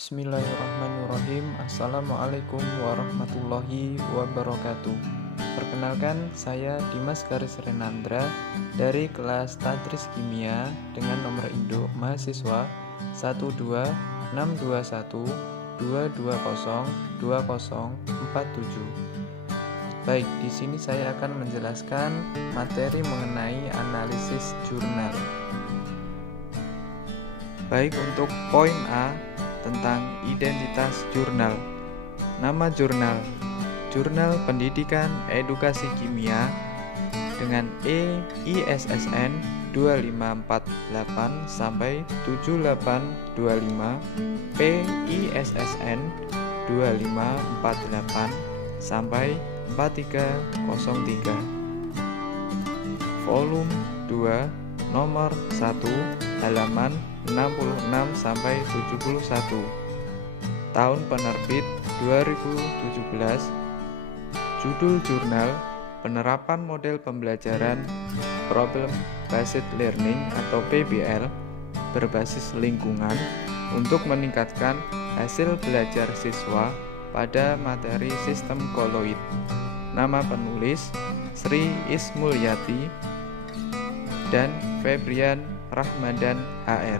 Bismillahirrahmanirrahim. Assalamualaikum warahmatullahi wabarakatuh. Perkenalkan, saya Dimas Garis Renandra dari kelas Tadris Kimia dengan nomor induk mahasiswa 1262122020047. Baik, di sini saya akan menjelaskan materi mengenai analisis jurnal. Baik, untuk poin A tentang identitas jurnal. Nama jurnal: Jurnal Pendidikan Edukasi Kimia dengan ISSN 2548 sampai 7825, PISSN 2548 sampai 4303. Volume 2 nomor 1 halaman 66 sampai 71. Tahun penerbit 2017. Judul jurnal: Penerapan Model Pembelajaran Problem Based Learning atau PBL berbasis lingkungan untuk meningkatkan hasil belajar siswa pada materi sistem koloid. Nama penulis Sri Ismulyati dan Febrian Rahmadan HR.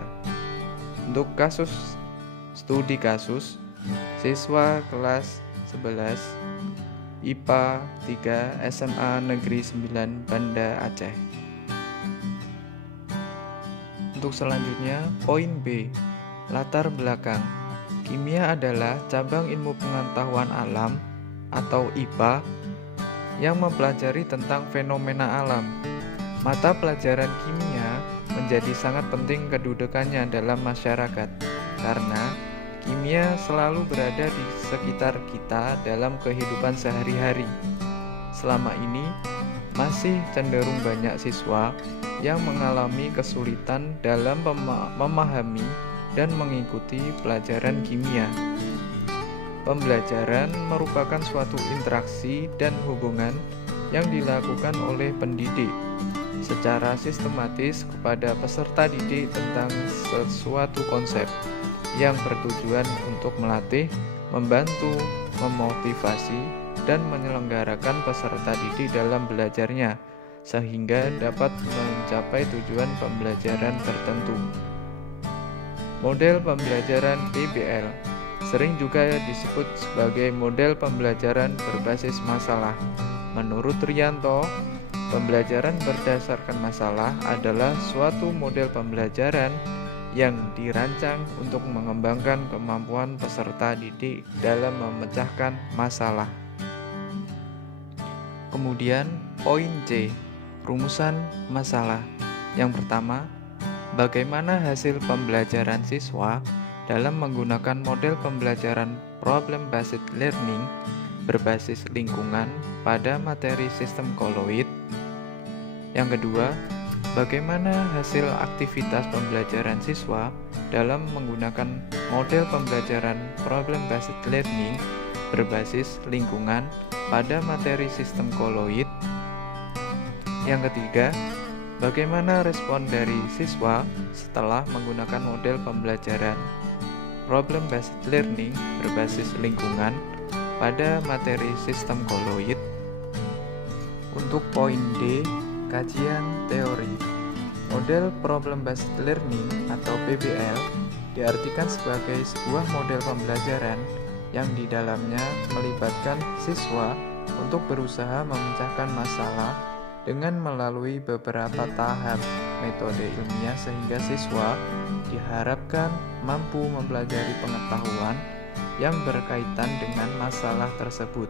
Untuk kasus studi kasus, siswa kelas 11 IPA 3 SMA Negeri 9 Banda Aceh. Untuk selanjutnya, poin B, latar belakang. Kimia adalah cabang ilmu pengetahuan alam atau IPA yang mempelajari tentang fenomena alam. Mata pelajaran kimia menjadi sangat penting kedudukannya dalam masyarakat karena kimia selalu berada di sekitar kita dalam kehidupan sehari-hari. Selama ini masih cenderung banyak siswa yang mengalami kesulitan dalam memahami dan mengikuti pelajaran kimia. Pembelajaran merupakan suatu interaksi dan hubungan yang dilakukan oleh pendidik secara sistematis kepada peserta didik tentang sesuatu konsep yang bertujuan untuk melatih, membantu, memotivasi, dan menyelenggarakan peserta didik dalam belajarnya sehingga dapat mencapai tujuan pembelajaran tertentu. Model pembelajaran PBL sering juga disebut sebagai model pembelajaran berbasis masalah. Menurut Rianto, pembelajaran berdasarkan masalah adalah suatu model pembelajaran yang dirancang untuk mengembangkan kemampuan peserta didik dalam memecahkan masalah. Kemudian, poin C, rumusan masalah. Yang pertama, bagaimana hasil pembelajaran siswa dalam menggunakan model pembelajaran problem based learning berbasis lingkungan pada materi sistem koloid. Yang kedua, bagaimana hasil aktivitas pembelajaran siswa dalam menggunakan model pembelajaran problem based learning berbasis lingkungan pada materi sistem koloid. Yang ketiga, bagaimana respon dari siswa setelah menggunakan model pembelajaran problem based learning berbasis lingkungan pada materi sistem koloid. Untuk poin D, kajian teori. Model problem based learning atau PBL diartikan sebagai sebuah model pembelajaran yang di dalamnya melibatkan siswa untuk berusaha memecahkan masalah dengan melalui beberapa tahap metode ilmiah sehingga siswa diharapkan mampu mempelajari pengetahuan yang berkaitan dengan masalah tersebut.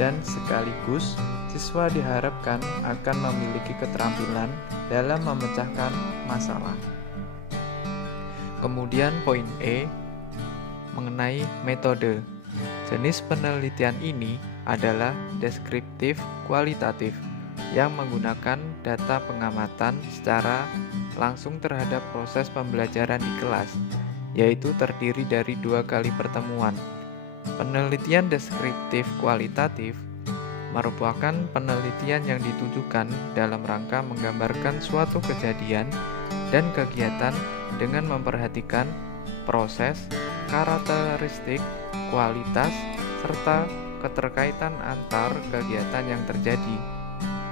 Dan sekaligus siswa diharapkan akan memiliki keterampilan dalam memecahkan masalah. Kemudian poin E mengenai metode. Jenis penelitian ini adalah deskriptif kualitatif yang menggunakan data pengamatan secara langsung terhadap proses pembelajaran di kelas, yaitu terdiri dari 2 kali pertemuan. Penelitian deskriptif kualitatif merupakan penelitian yang ditujukan dalam rangka menggambarkan suatu kejadian dan kegiatan dengan memperhatikan proses, karakteristik, kualitas, serta keterkaitan antar kegiatan yang terjadi.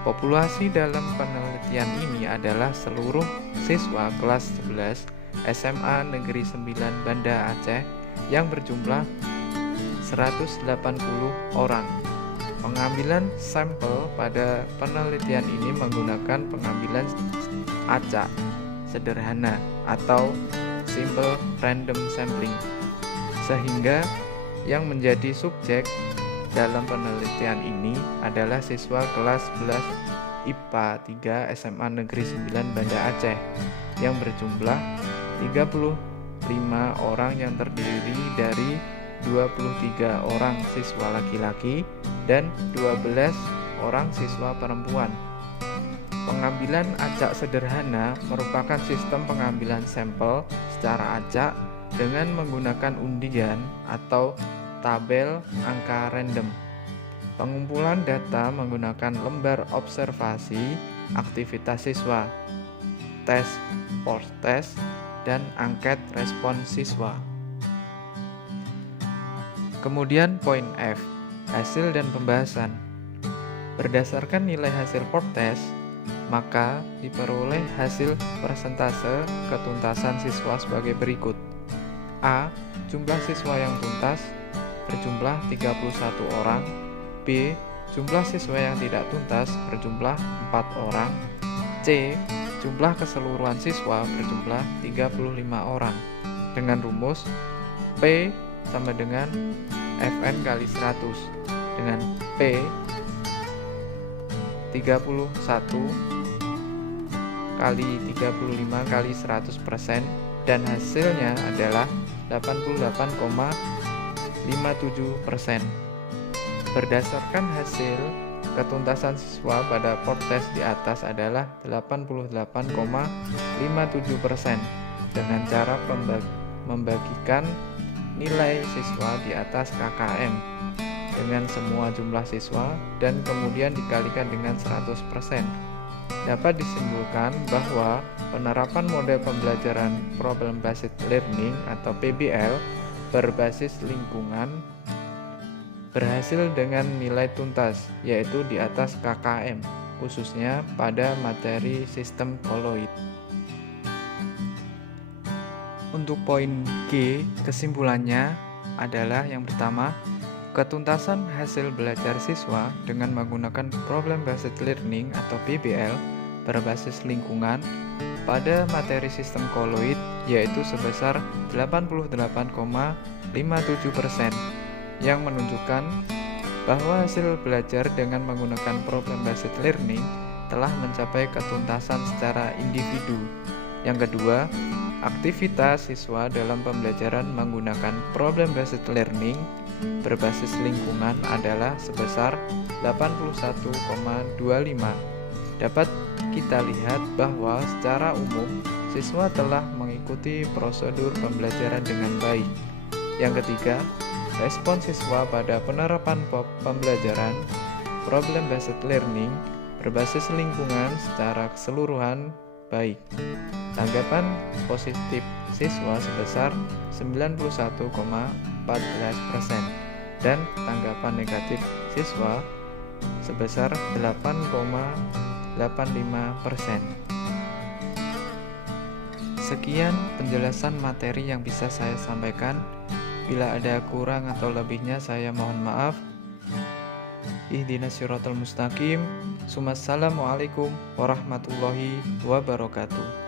Populasi dalam penelitian ini adalah seluruh siswa kelas 11 SMA Negeri 9 Banda Aceh yang berjumlah 180 orang. Pengambilan sampel pada penelitian ini menggunakan pengambilan acak sederhana atau simple random sampling, sehingga yang menjadi subjek dalam penelitian ini adalah siswa kelas 11 IPA 3 SMA Negeri 9 Banda Aceh yang berjumlah 35 orang yang terdiri dari 23 orang siswa laki-laki dan 12 orang siswa perempuan. Pengambilan acak sederhana merupakan sistem pengambilan sampel secara acak dengan menggunakan undian atau tabel angka random. Pengumpulan data menggunakan lembar observasi aktivitas siswa, tes post test, dan angket respon siswa. Kemudian poin F, hasil dan pembahasan. Berdasarkan nilai hasil post test, maka diperoleh hasil persentase ketuntasan siswa sebagai berikut. A. Jumlah siswa yang tuntas berjumlah 31 orang. B. Jumlah siswa yang tidak tuntas berjumlah 4 orang. C. Jumlah keseluruhan siswa berjumlah 35 orang. Dengan rumus P sama dengan Fn kali 100, dengan P 31 kali 35 kali 100%, dan hasilnya adalah 88,57%. Berdasarkan hasil ketuntasan siswa pada post test di atas adalah 88,57% dengan cara membagikan nilai siswa di atas KKM dengan semua jumlah siswa dan kemudian dikalikan dengan 100%. Dapat disimpulkan bahwa penerapan model pembelajaran Problem Based Learning atau PBL berbasis lingkungan berhasil dengan nilai tuntas, yaitu di atas KKM, khususnya pada materi sistem koloid. Untuk poin G, kesimpulannya adalah yang pertama, ketuntasan hasil belajar siswa dengan menggunakan Problem Based Learning atau PBL berbasis lingkungan pada materi sistem koloid yaitu sebesar 88,57%, yang menunjukkan bahwa hasil belajar dengan menggunakan Problem Based Learning telah mencapai ketuntasan secara individu. Yang kedua, aktivitas siswa dalam pembelajaran menggunakan Problem Based Learning berbasis lingkungan adalah sebesar 81,25. Dapat kita lihat bahwa secara umum siswa telah mengikuti prosedur pembelajaran dengan baik. Yang ketiga, respon siswa pada penerapan pembelajaran Problem Based Learning berbasis lingkungan secara keseluruhan baik. Tanggapan positif siswa sebesar 91,14% dan tanggapan negatif siswa sebesar 8,85%. Sekian penjelasan materi yang bisa saya sampaikan. Bila ada kurang atau lebihnya saya mohon maaf. Ihdinas siratal mustaqim. Assalamualaikum warahmatullahi wabarakatuh.